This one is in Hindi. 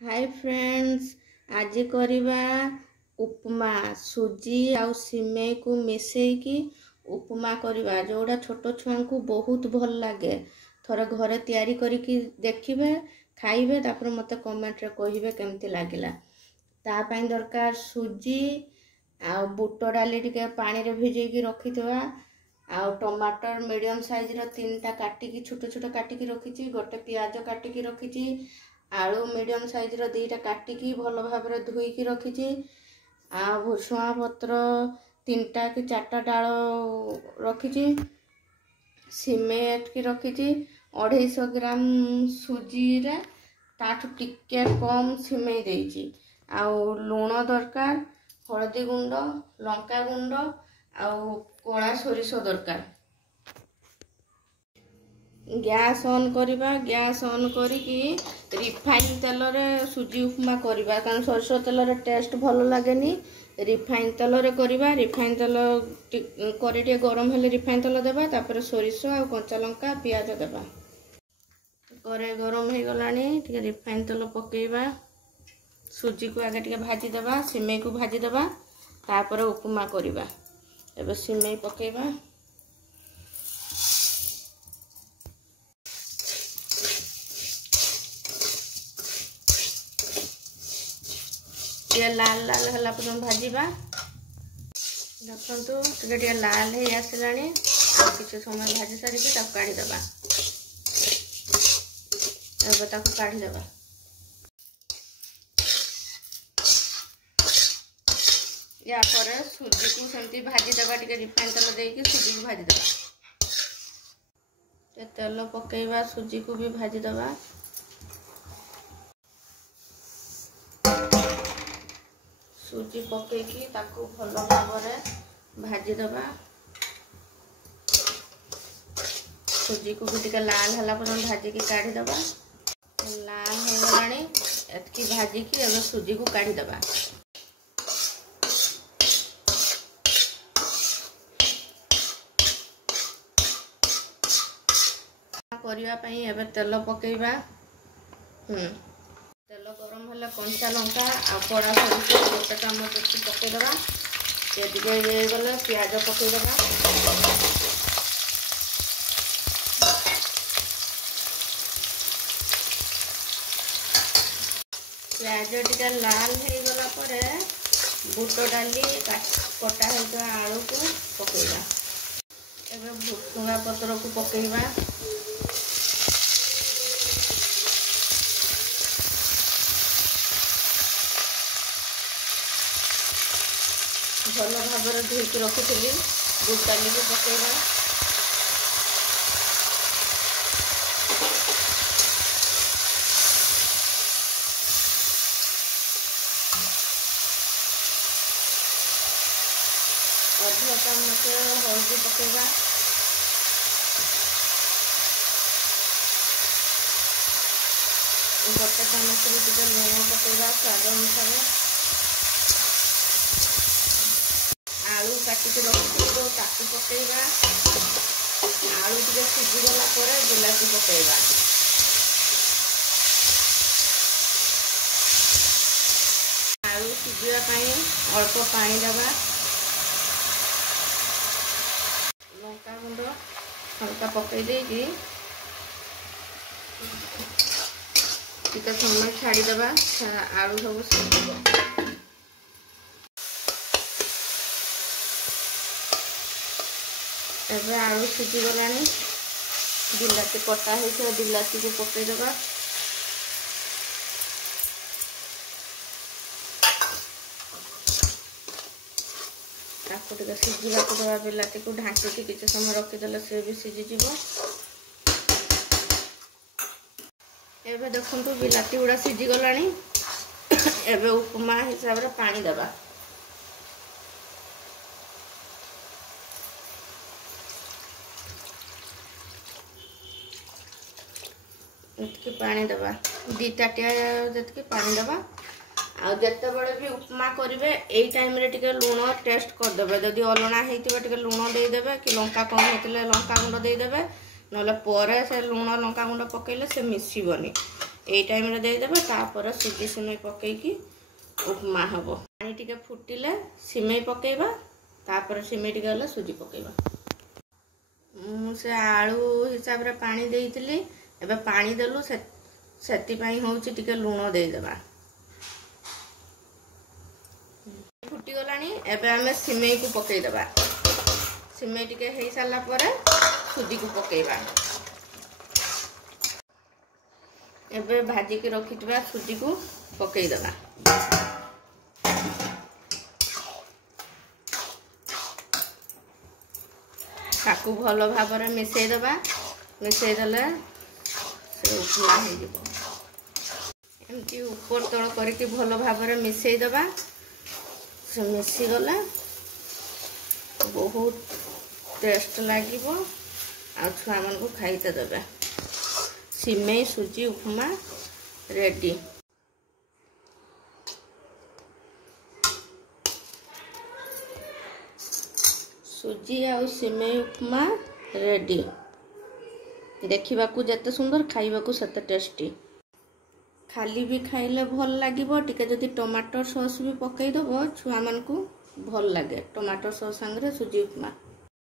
हाय फ्रेंड्स, आज करिबा उपमा सुजी आउ सिमेई को मिसेकी उपमा करिबा जोड़ा छोट छुआ को बहुत भल लगे। थोड़ा घरे तैयारी करिकी देखिबे खाइबे तापर मते कमेंट रे कहिबे केमती लागिला। ता पई दरकार सुजी आ बुट डाली टिके पानी रे भिजेकी रखितवा आ टमाटर मीडियम साइज रो 3टा काटिकी छोट छोट काटिकी रखिची। गोटे प्याज काटिकी रखिची। आलू मीडियम साइज रो 2टा काटिकी भल भाव रे धुईकी रखिची। आ भुसुआ पत्र 3टा कि 4टा डाल रखिची। सिमेई एटकी रखिची। 250 ग्राम सुजी रे ताठू टिके कम सिमेई देइची। आ लूण दरकार, हळदी गुंड, लंका गुंड आउ कला सोरिष दरकार। गैस ऑन करिबा। गैस ऑन करिकी रिफाइन तेल रे सुजी उपमा करिबा कारण सोरिष तेल रे टेस्ट भलो लागेनी। रिफाइन तेल रे करिबा। रिफाइन तेल करिटे गरम हेले रिफाइन तेल देबा तापर सोरिष आ कंचा लंका प्याज देबा। करे गरम हे गलानी टिके रिफाइन तेल पकेइबा। सुजी को आगे टिके भाजी देबा, सिमेई को भाजी देबा तापर उपमा करिबा। एबे सिमेई पकेइबा। ये लाल लाल हला पर भाजीबा। देखंतु टिके लाल हे आसलानी किछ समय भाजी सारिकी ताको काढी देबा। एबे ताको काढी देबा। या पर सुजी को सेमती भाजी देबा। टिके रिफाइन तेल देकी सुजी को भाजी देबा। ते तेल पकेइबा, सुजी को भी भाजी देबा। सुजी पकेकी ताको भलो भावरे भाजी देबा। सुजी को भी टिके लाल हला पर भाजी की काढी देबा। लाल हे गलानी एतकी भाजी की एबे सुजी को काढी देबा। करिया पई एबे तेल पकेइबा। तेल गरम हेले कंचा लंका आ कड़ा सोरिष गोटे चामच पकई देबा। ये टिके ये गले प्याज पकई देबा। प्याज टिके लाल हे गला परे बुट डाली कटा हेतो आलू को पकईबा। एबे भुसुंगा पत्र को पकईबा। भल भाव धोईकी रखी बुट डाली को पकेइबा। अधा चामच हल्दी पकेइबा। गोटे चामच टिके लूण पकेइबा स्वाद अनुसार। आलू काटिके रखिथिबो ताकू पकेइबा। आलू टिके सिझी गला परे बिलाती पकेइबा। आलू सिझिया पई अल्प पानी देबा। लंका गुंड हल्का पकई देकी टिके समय छाड़ी देबा। आलू सब सिझिबो। एबे आलू सिझी गलानी बिलाती कटा होइछे बिलाती को पकई देबा। ताको टिके सिझिबा को देबा। बिलाती को ढांकी किछ समय रखि देले से भी सिझी जिवो। एबे देखंतु बिलाती उडा सिझी गलानी। एबे उपमा हिसाब रे पानी देबा। इतके पानी देबा। 2 ताटिया जतके पानी देबा। आ जते बड़े भी उपमा करिवे एई टाइम रे टिके लूण टेस्ट कर देबे। जदी अलणा हेतिबे टिके लूण दे देबे कि लंका कम हेतिले लंका गुंड दे देबे। नले परे से लूण लंका गुंड पकेइले से मिसिबोनी। एई टाइम रे दे देबा। तापर सुजी सिमेई पकेइकी उपमा हबो। पानी टिके फुटिले सिमेई पकेइबा। तापर सिमेई टिके गले सुजी पकेइबा। से आलू हिसाब रे पानी देइतली। एबे पानी देलु सेति पई होउची टिके लूण दे देबा। फुटी गलानी। एबे हमें सिमेई को पकेइ देबा। सिमेई टिके हेई साला परे सुजी को पकेइबा। एबे भाजी के रखितबा सुजी को पकेइ देबा। ताकू भलो भाबरे मिसई देबा। मिसई देले से उपमा हे जिवो। एमती ऊपर तळ करके भलो भाबरे मिसई देबा। से मिसी गला बहुत टेस्ट लागिबो। आ छुआ मन को खाइते देबे। सिमेई सुजी उपमा रेडी। सुजी आ सिमेई उपमा रेडी। देखिबा को जते सुंदर खाइबा को सते टेस्टी। खाली भी खाइले भल लागिबो। टिके जदि टमाटर सॉस भी पकई दबो छुआ मन को भल लागे। टमाटर सॉस संगे सुजी उपमा।